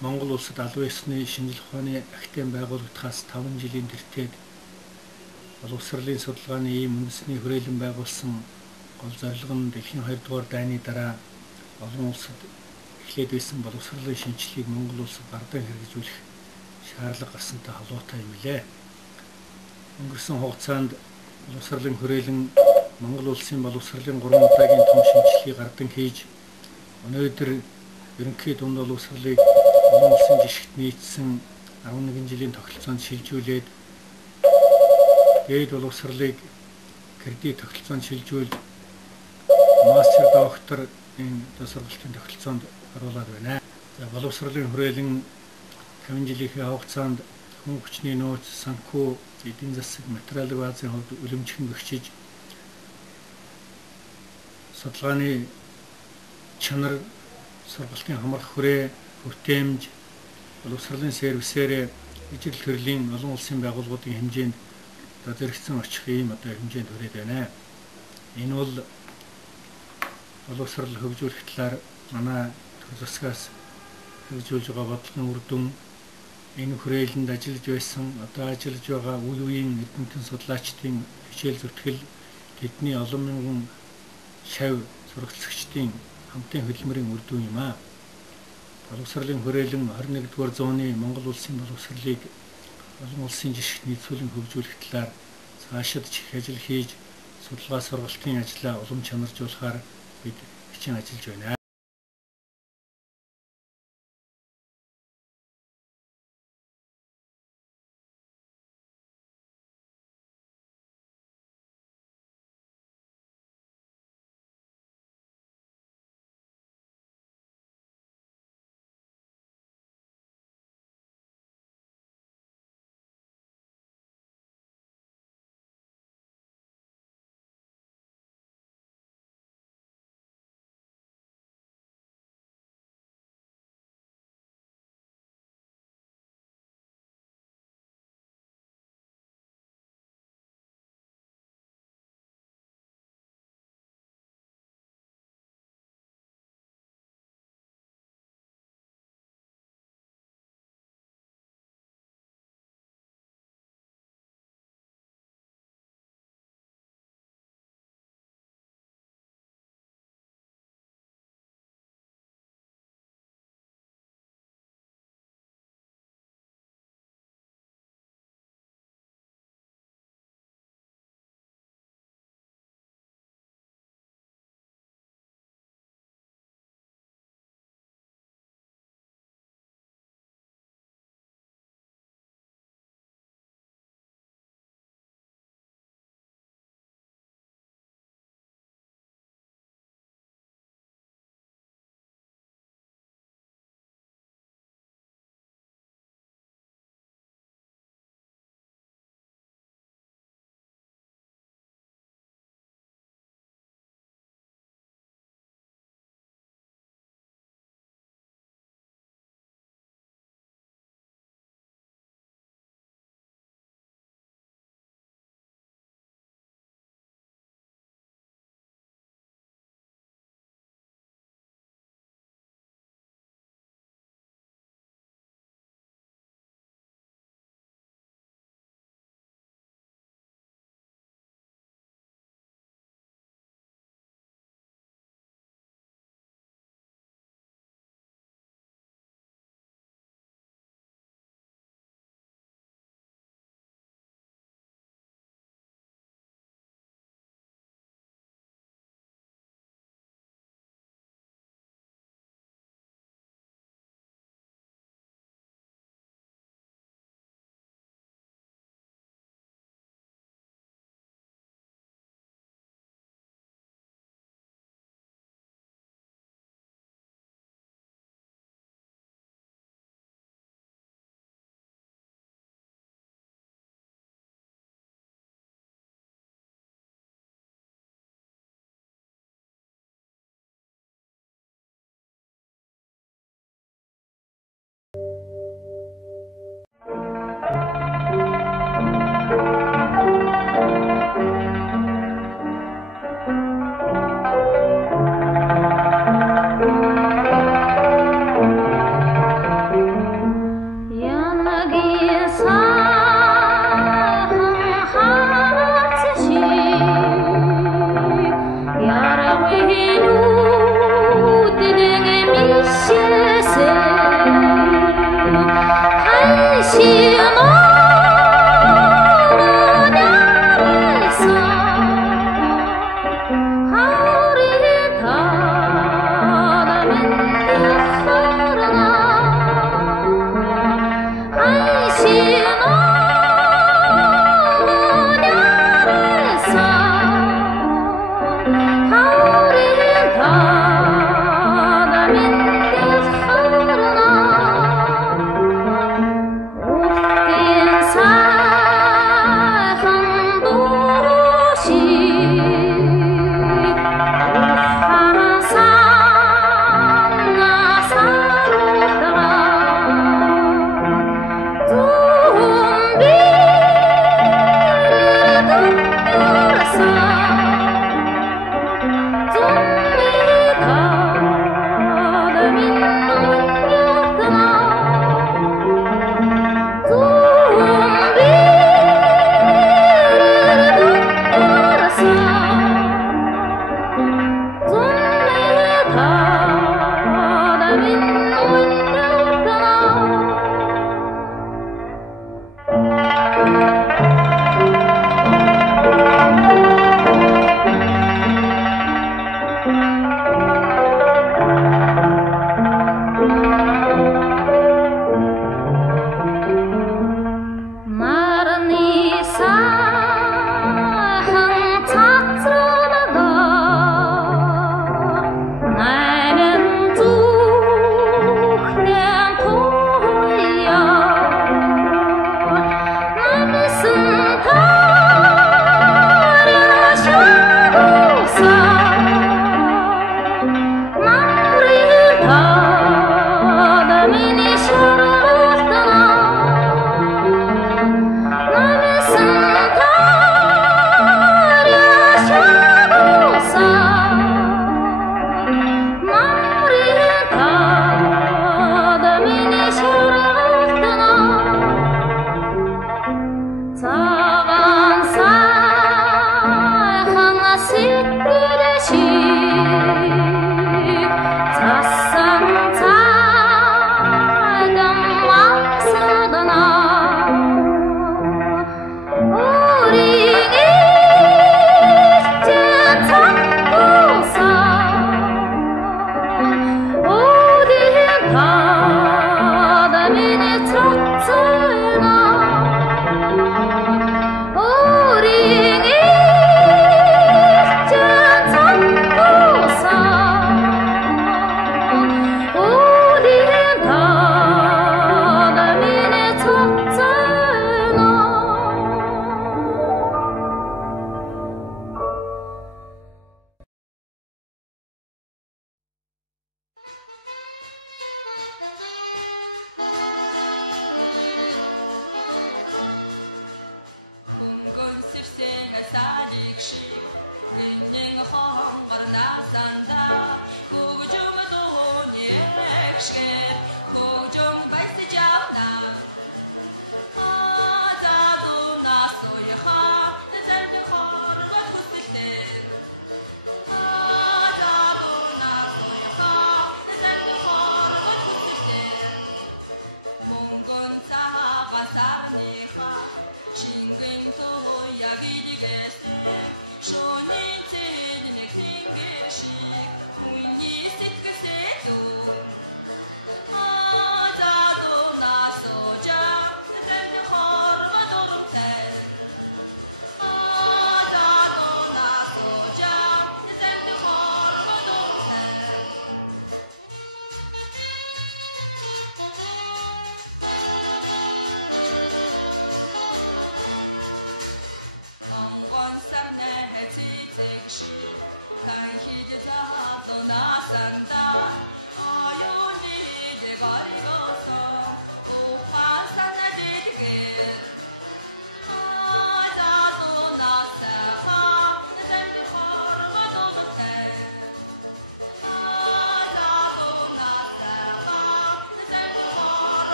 Монгол улсад албан ёсны шинжлэх ухааны академи байгуулагдахаас 5 жилийн тэртээд боловсролын судалгааны ийм үндэсний хүрээлэн байгуулсан гол зорилго нь дэлхийн 2 дугаар дайны дараа олон улсад эхлээд байсан боловсролын шинжилгээг Монгол улсад бардам хэрэгжүүлэх шаардлага гарсантай холбоотой юм лээ. Өнгөрсөн хугацаанд боловсролын хүрээлэн Монгол улсын боловсролын 3 удаагийн том шинжилгээг гардан хийж өнөөдөр ерөнхий дунд боловсролыг олон улсын жишгт нийцсэн 11 жилийн тогтолцоонд шилжүүлээд дээд боловсролыг кредит тогтолцоонд шилжүүл мастер доктор сургалтын тогтолцоонд оруулаад байна. За боловсролын хүрээлэн 50 жилийнхээ хугацаанд хүн хүчний нөөц, санхүү, эдийн засаг, материалын баазын хувьд үлэмжхэн бэхжиж судалгааны чанар, сургалтын хамрах хүрээ, хүртээмж, боловсролын сервисээр ижил төрлийн олон улсын байгууллагуудын хэмжээнд зэрэгцэн очих ийм хэмжээнд хүрээд байна. Энэ бол боловсрол хөгжүүлэх талаар манай төр засгаас хөгжүүлж байгаа бодлогын үр дүн, энэ хүрээлэнд ажиллаж байсан, одоо ажиллаж байгаа үе үеийн эрдэмтэн судлаачдын хичээл зүтгэл, тэдний олон мянган шавь сургалтчдын хамтын хөдөлмөрийн үр дүн юм аа. Боловсролын хүрээлэн 21-р зууны Монгол улсын боловсролыг олон улсын жишгт нийцүүлэн хөгжүүлэх талаар цаашид их ажил хийж, судалгаа сургалтын ажлаа улам чанаржуулахаар бид хичээн ажиллаж байна.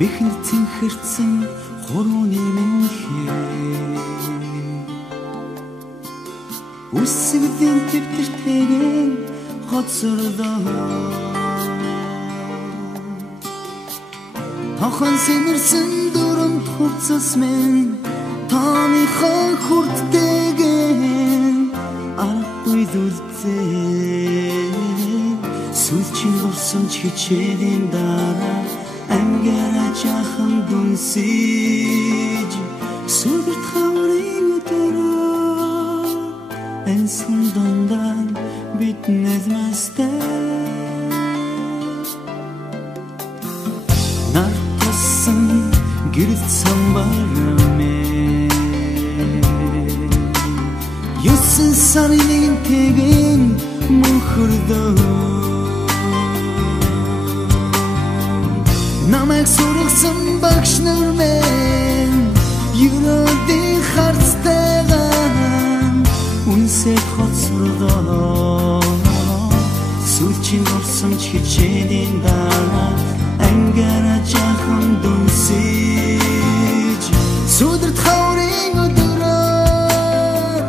Бэхэлцэн хэрцэн хурууны мэнхээ үсгэлийн төвтөртэйгэн хоцордоо Хахан сэмэрсэн дүрмд хувцас мэн тааныхаа хүрттэйгэн арахгүй зүлцээ сүлчийн урсан ч хичээлийн дараа Ангара жахан дүнсэж сүргэрт хаврын өдөрөө энсэн дондан бид нэзмэстэй нар тосан гэрэл самбармэ юусэн сарын тэгэн мөнхөрдөө Намайг сургасан багш нар мэн юродын харцтайгаа үнсээ хоцрогоо сүлч чинь орсон ч хичээлийн дараа ангиара жаахан дүнсэж сүдэрт хаврын өдрөөр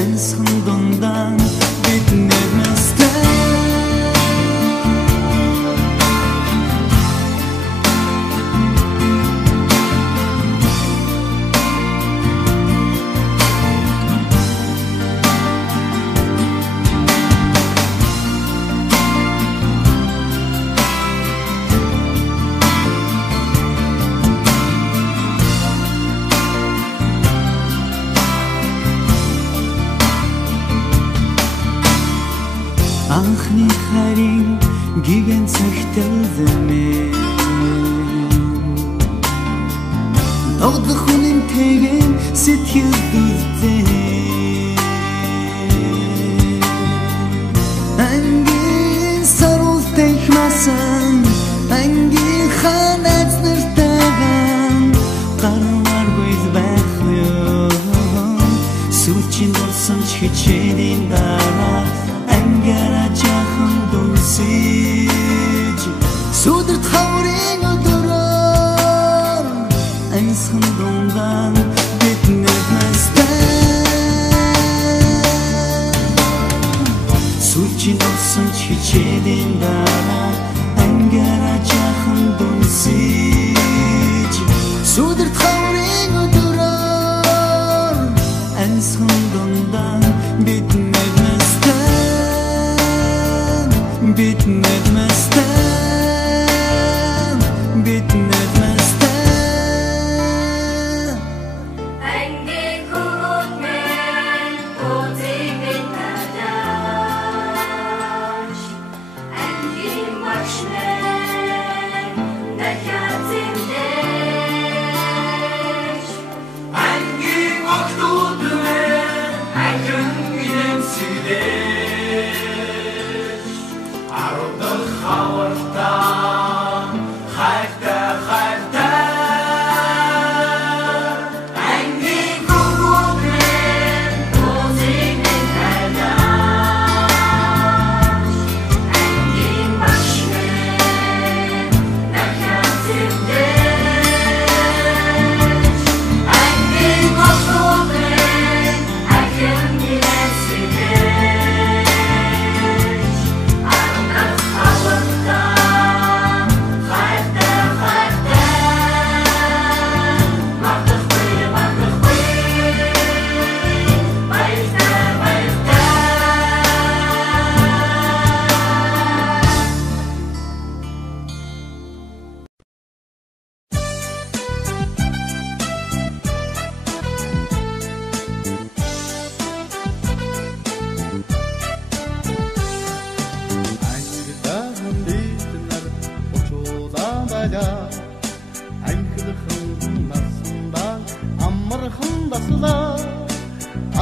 амьсхан дундаан бид нэрмэстэй анхны харин гигэн цагтэлдэмээ догдох үнэнтэйгэн сэтгэл дүртэй ангийн сарултай хмасан ангийн ханаас нэртаган гармаргүй байх ёо сүлжин орсон ч хичээлийн дараа ангиара жаахан дүнсэж сүдэрт хаврын өдрөөр амьсхан дундаан бид нэрмэстэй сүлжин орсон ч хичээлийн дараа ангиара жаахан дүнсэж сүдэрт хаврын өдрөөр амьсхан дундаан бид бид нэрмэстэй бид нэрмэстэй ангийн хөвгмэн тозиг битадаш ангийн маршмэн дахиатимдэж ангийн октодмэн ажин гинэмсидэж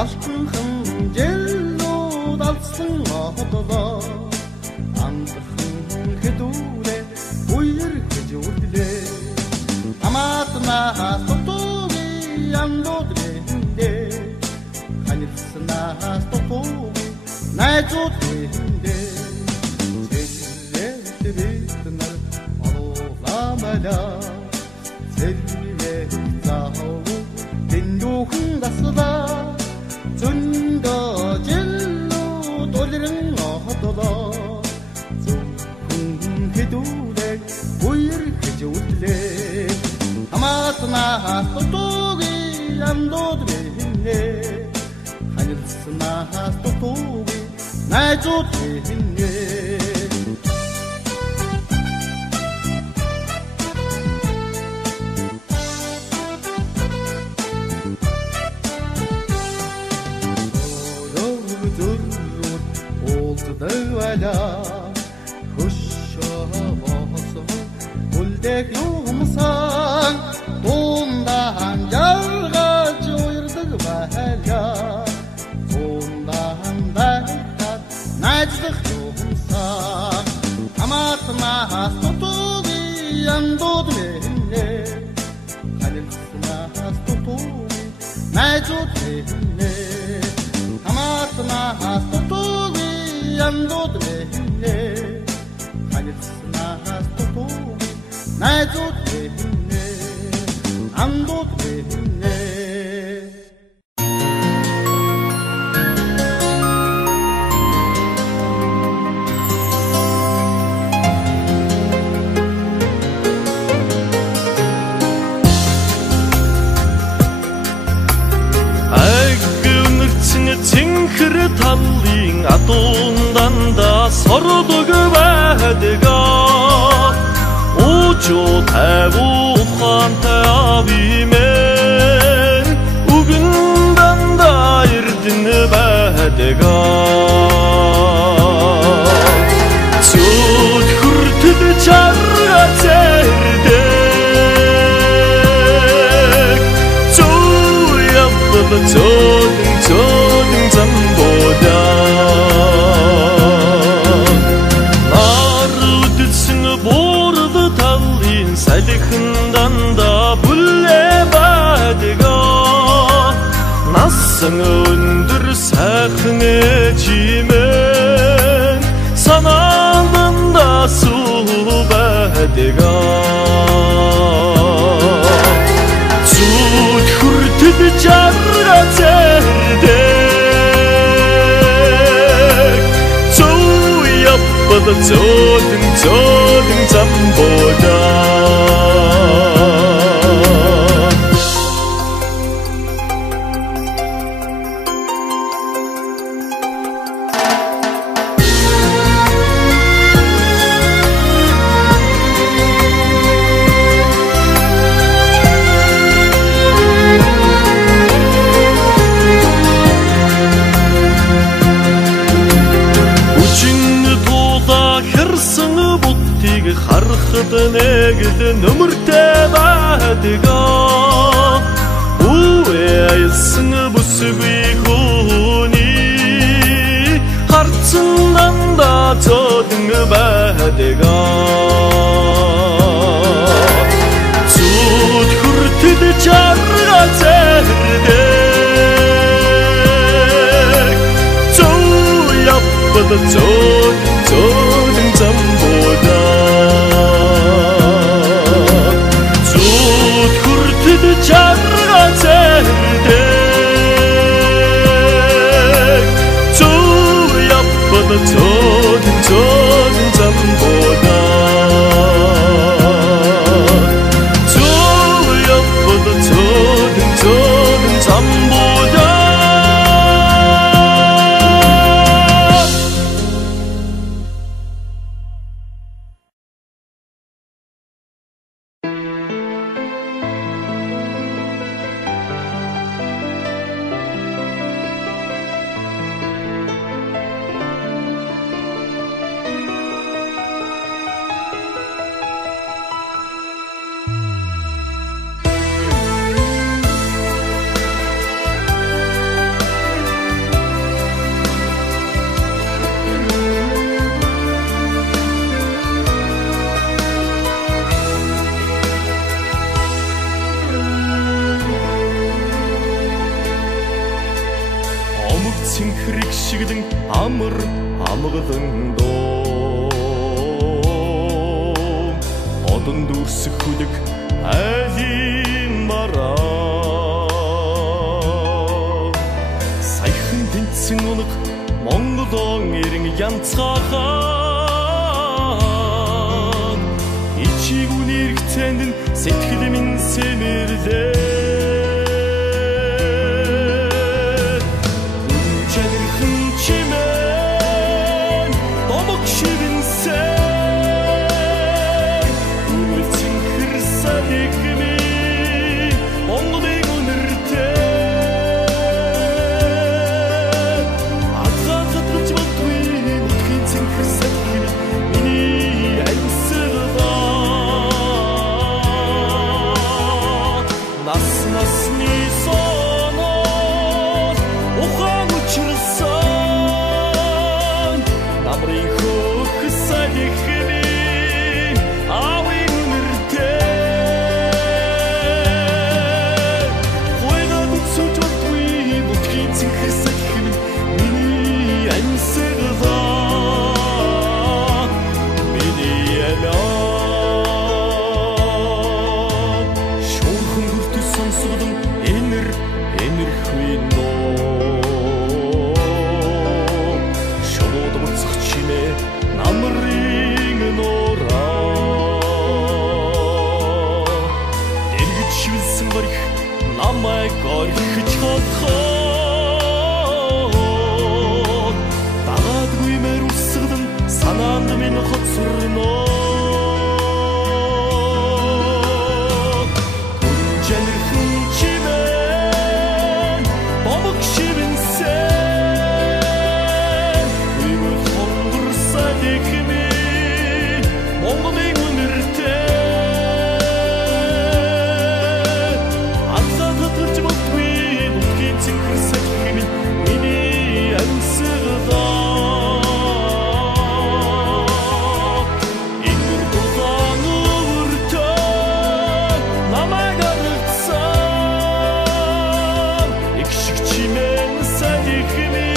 Алтынхан желлүүд алсан оходолоо Андхан хэдүүлээ үер гэж үлдээ Амаатнаас тутууги андуудрээндээ Ханилснаас тутууги найзуудрэндээ Зэллээ бид нар олууламалаа Зэллээ заавуу дэндүүхэн даслаа Зундо желлүүд улиран оходолоо Зөвхөн хэдүүлээ үер гэж үлдлээ Амаатнаас тутууги андуудрээндээ Ханилснаас тутууги найзуудрэндээ Дэвэла хөшөөс үлдэх юмсан дундаан жаргаж уйрдаг байлаа дундаан дахад найздах юмсан амаатнаас тутууги андууд мэнэ ханилснаас тутууги найзууд мэнэ амаатнаас тутууги андууд мэнэ дэвнэ халилснаас дутуу найзууд дэвнэ амдууд дэвнэ Цэнхэр талын адуунданда сордог байдаг Уучуу тайвуу ухаантай авимэн үгэн дандаа эрдэн байдаг Цөд хүртэл чарга зэрдэг Цөө явбал цөдэн замбода Нарудсэн борд талын салхинданда бүлэ байдаг Насан өндөр сайхан чимэн санаанданда суу байдаг Зүуд хүртэл жарга зэрдэг Цөө явбал цөдэн замбода Харахад нэгэл нөмөртэй байдаг Үеэлсэн бүсгүй хүний харцсан дандаа цөдөн байдаг Зүуд хүртэл чарга зэрдэг Цөө явбал цөдэн замбода Чарга зэрдэг Цөө явбал цөдэн замбода Цөө явбал цөдэн замбода Цэнхрийг шигдэн амар амгалан доо Одон дүрсэх хүлэг айлын мараа Саяхан тэнцэн унаг Монголон эрен янцгаахан Ичиг үнэрэгцэнд нь сэтгэл минь сэмэрлээ Нас чимээ намрын нураа дэргэж шивэлсэн горих намайг орхиж холхоо дагаадгүй мэр үсгэн санаанд минь хоцорноо гүнжэнэрхэн чимээ бомог шивэнсэн үйл хонгорсаа дэхми Монголын үнэртэй атаа татгалж бодгүй нутгийн цэнхэр сахим миний амьсгалаа Игэр дулаан өртөө намайг аргацсан их шиг чимээ сахими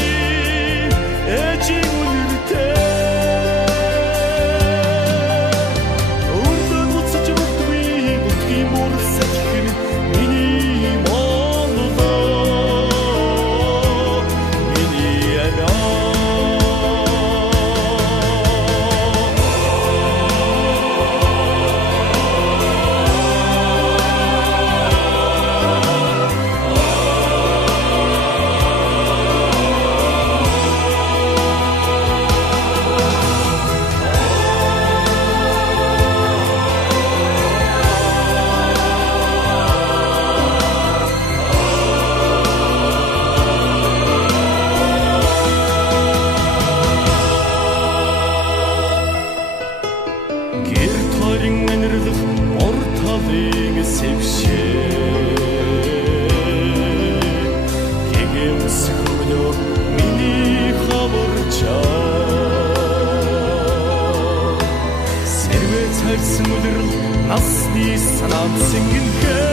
ээжийн үнэртэй насны санаанд сэнгэнхээ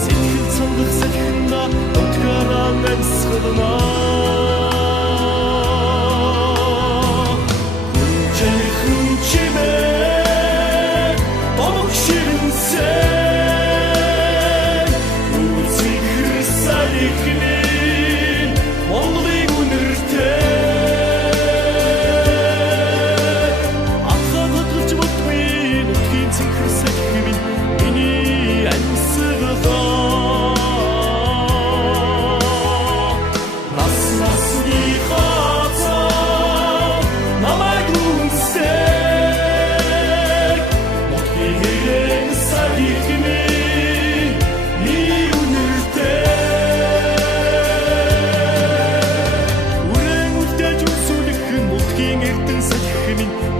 сэтгэл цангах сахинда утгаараа амьсгалнаа гүнжэнэрхэн чимээ бомог шивэнсэн үйл цэнхэр сахими Монголын үнэртэй Эрдэн сахим